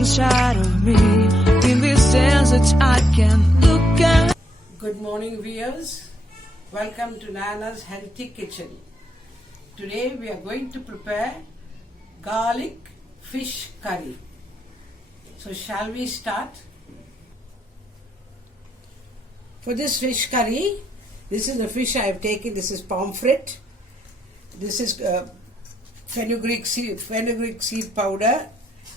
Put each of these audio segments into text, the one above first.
inside of me in this desert I can look at. Good morning viewers, welcome to Nana's Healthy Kitchen. Today we are going to prepare garlic fish curry. So shall we start? For this fish curry, this is the fish I have taken. This is pomfret. This is fenugreek seed powder,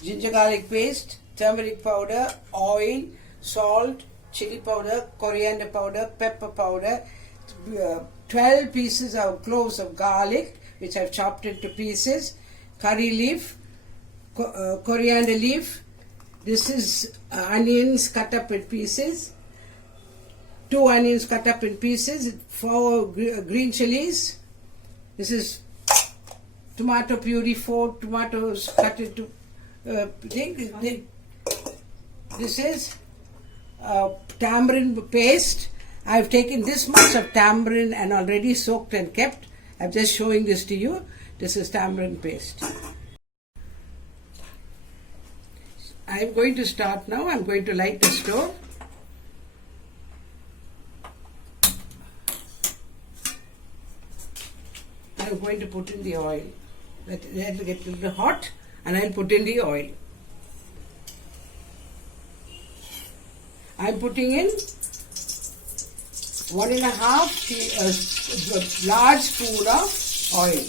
ginger garlic paste, turmeric powder, oil, salt, chili powder, coriander powder, pepper powder, 12 pieces of cloves of garlic which I've chopped into pieces, curry leaf, coriander leaf. This is onions cut up in pieces, 2 onions cut up in pieces, 4 green chilies. This is tomato puree, 4 tomatoes cut into this is tamarind paste. I have taken this much of tamarind and already soaked and kept. I am just showing this to you. This is tamarind paste. I am going to start now. I am going to light the stove. I am going to put in the oil. Let it get a little hot and I will put in the oil. I am putting in 1.5 large spoon of oil.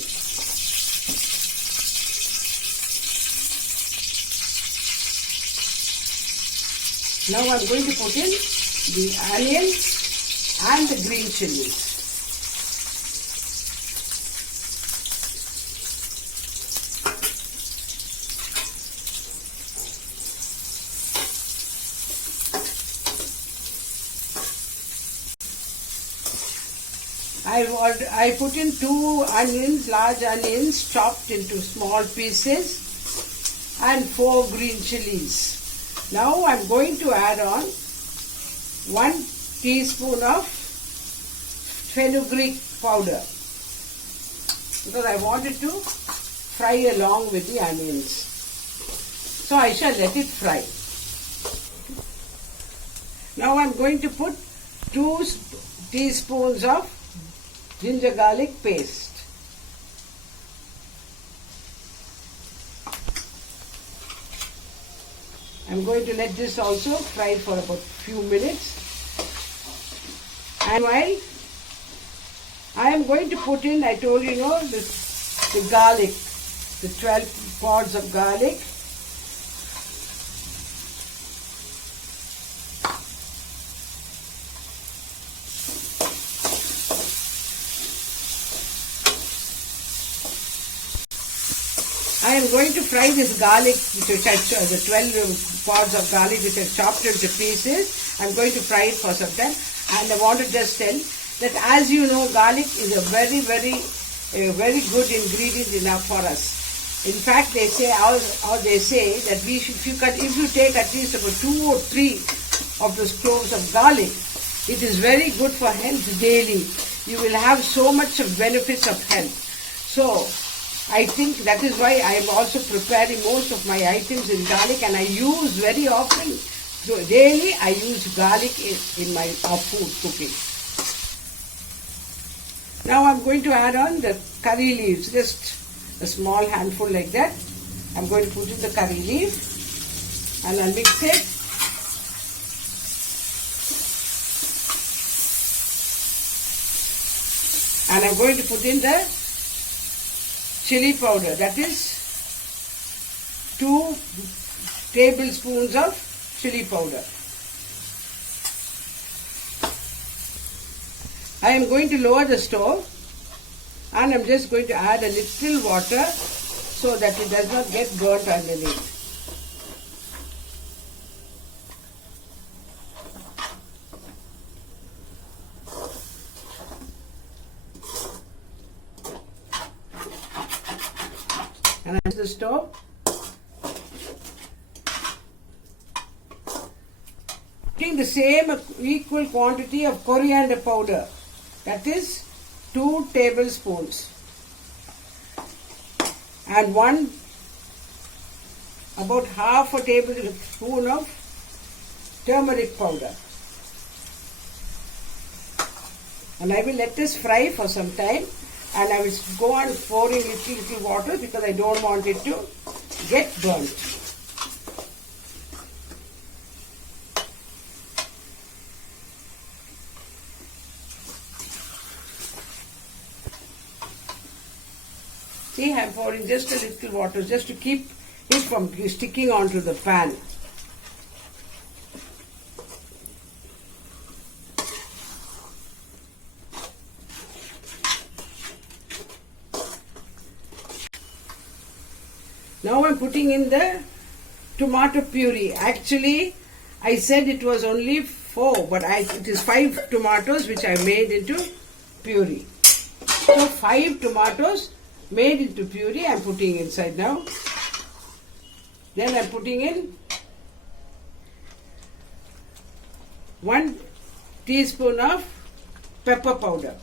Now I am going to put in the onions and the green chilies. I put in 2 onions, large onions chopped into small pieces and 4 green chilies. Now I am going to add on 1 teaspoon of fenugreek powder because I want it to fry along with the onions. So I shall let it fry. Now I am going to put 2 teaspoons of ginger garlic paste. I'm going to let this also fry for about few minutes. And while I am going to put in, I told you, the garlic, the 12 pods of garlic. I am going to fry this garlic, the 12 pods of garlic which I chopped into pieces. I am going to fry it for some time, and I want to just tell that, as you know, garlic is a very good ingredient enough for us. In fact, they say that we should, if you take at least about 2 or 3 of those cloves of garlic, it is very good for health daily. You will have so much of benefits of health. So I think that is why I am also preparing most of my items in garlic, and I use very often. So daily I use garlic in my food cooking. Now I am going to add on the curry leaves, just a small handful like that. I am going to put in the curry leaf and I'll mix it. And I am going to put in the chili powder, that is 2 tablespoons of chili powder. I am going to lower the stove and I am just going to add a little water so that it does not get burnt underneath. And I use the stove. Putting the same equal quantity of coriander powder, that is 2 tablespoons, and 1 about half a tablespoon of turmeric powder. And I will let this fry for some time, and I will go on pouring little water because I don't want it to get burnt. See, I am pouring just a little water just to keep it from sticking onto the pan. Now I am putting in the tomato puree. Actually, I said it was only 4, but it is 5 tomatoes which I made into puree. So 5 tomatoes made into puree I am putting inside now. Then I am putting in 1 teaspoon of pepper powder.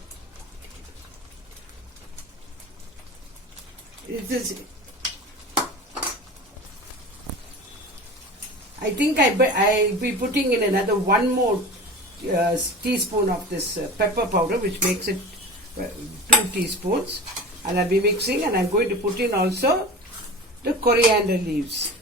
I think I'll be putting in another 1 more teaspoon of this pepper powder, which makes it 2 teaspoons. And I'll be mixing, and I'm going to put in also the coriander leaves.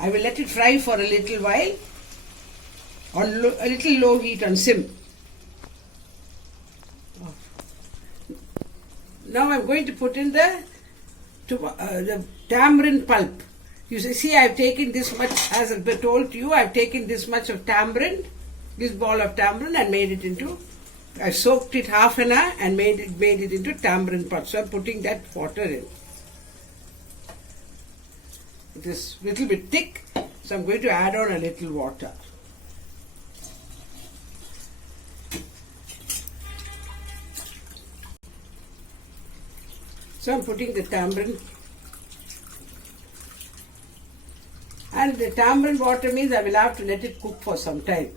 I will let it fry for a little while on a little low heat on sim. Now I'm going to put in the tamarind pulp. You see, I've taken this much, as I told you, I've taken this much of tamarind, this ball of tamarind, and made it into, I soaked it half an hour and made it into tamarind pulp. So I'm putting that water in. It is a little bit thick, so I'm going to add on a little water. So I'm putting the tamarind, and the tamarind water means I will have to let it cook for some time.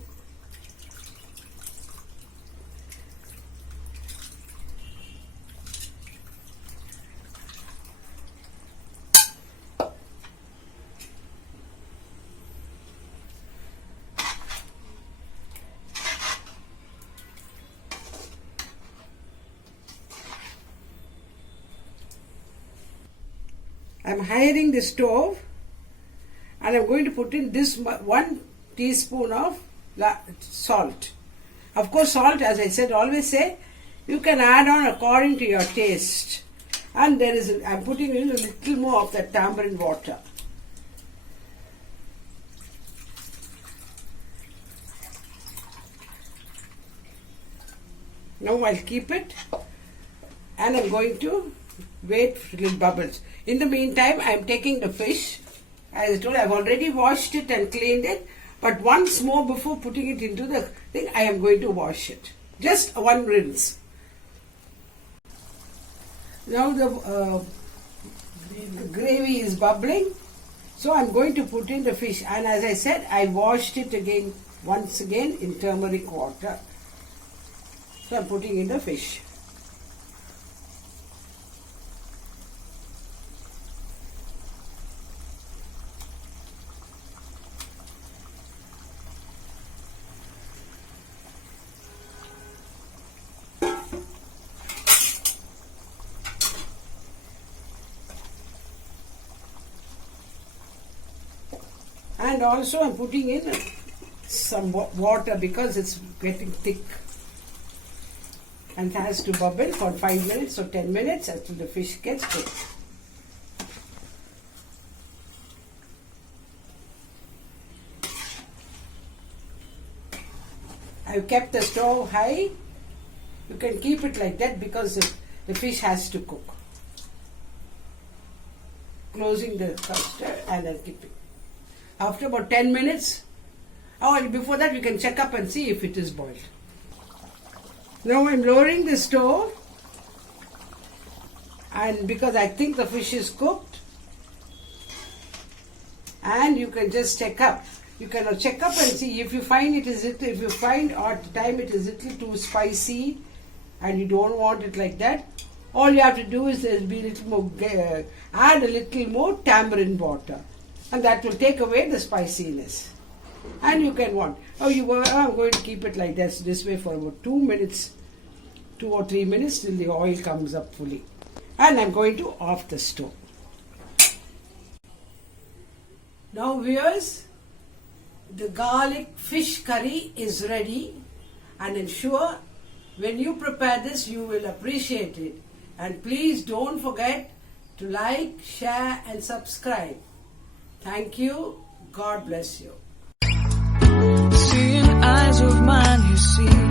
I'm hiring the stove, and I'm going to put in this 1 teaspoon of salt. Of course, salt, as I said, always say, you can add on according to your taste. And I'm putting in a little more of that tamarind water. Now I'll keep it, and I'm going to wait for little bubbles. In the meantime, I am taking the fish. As I told you, I have already washed it and cleaned it. But once more, before putting it into the thing, I am going to wash it. Just 1 rinse. Now the gravy is bubbling. So I am going to put in the fish. And as I said, I washed it once again in turmeric water. So I am putting in the fish. And also I'm putting in some water because it's getting thick. And it has to bubble for 5 minutes or 10 minutes until the fish gets cooked. I've kept the stove high. You can keep it like that because the fish has to cook. Closing the coaster and I'll keep it. After about 10 minutes, and before that you can check up and see if it is boiled. Now I'm lowering the stove and because I think the fish is cooked, and you can just check up. You can check up and see if you find at the time it is little too spicy and you don't want it like that. All you have to do is add a little more tamarind water, and that will take away the spiciness. And you can I'm going to keep it like this way for about 2 minutes, 2 or 3 minutes till the oil comes up fully. And I'm going to off the stove. Now viewers, the garlic fish curry is ready, and I'm sure when you prepare this you will appreciate it. And please don't forget to like, share and subscribe. Thank you. God bless you. Seeing eyes of mine, you see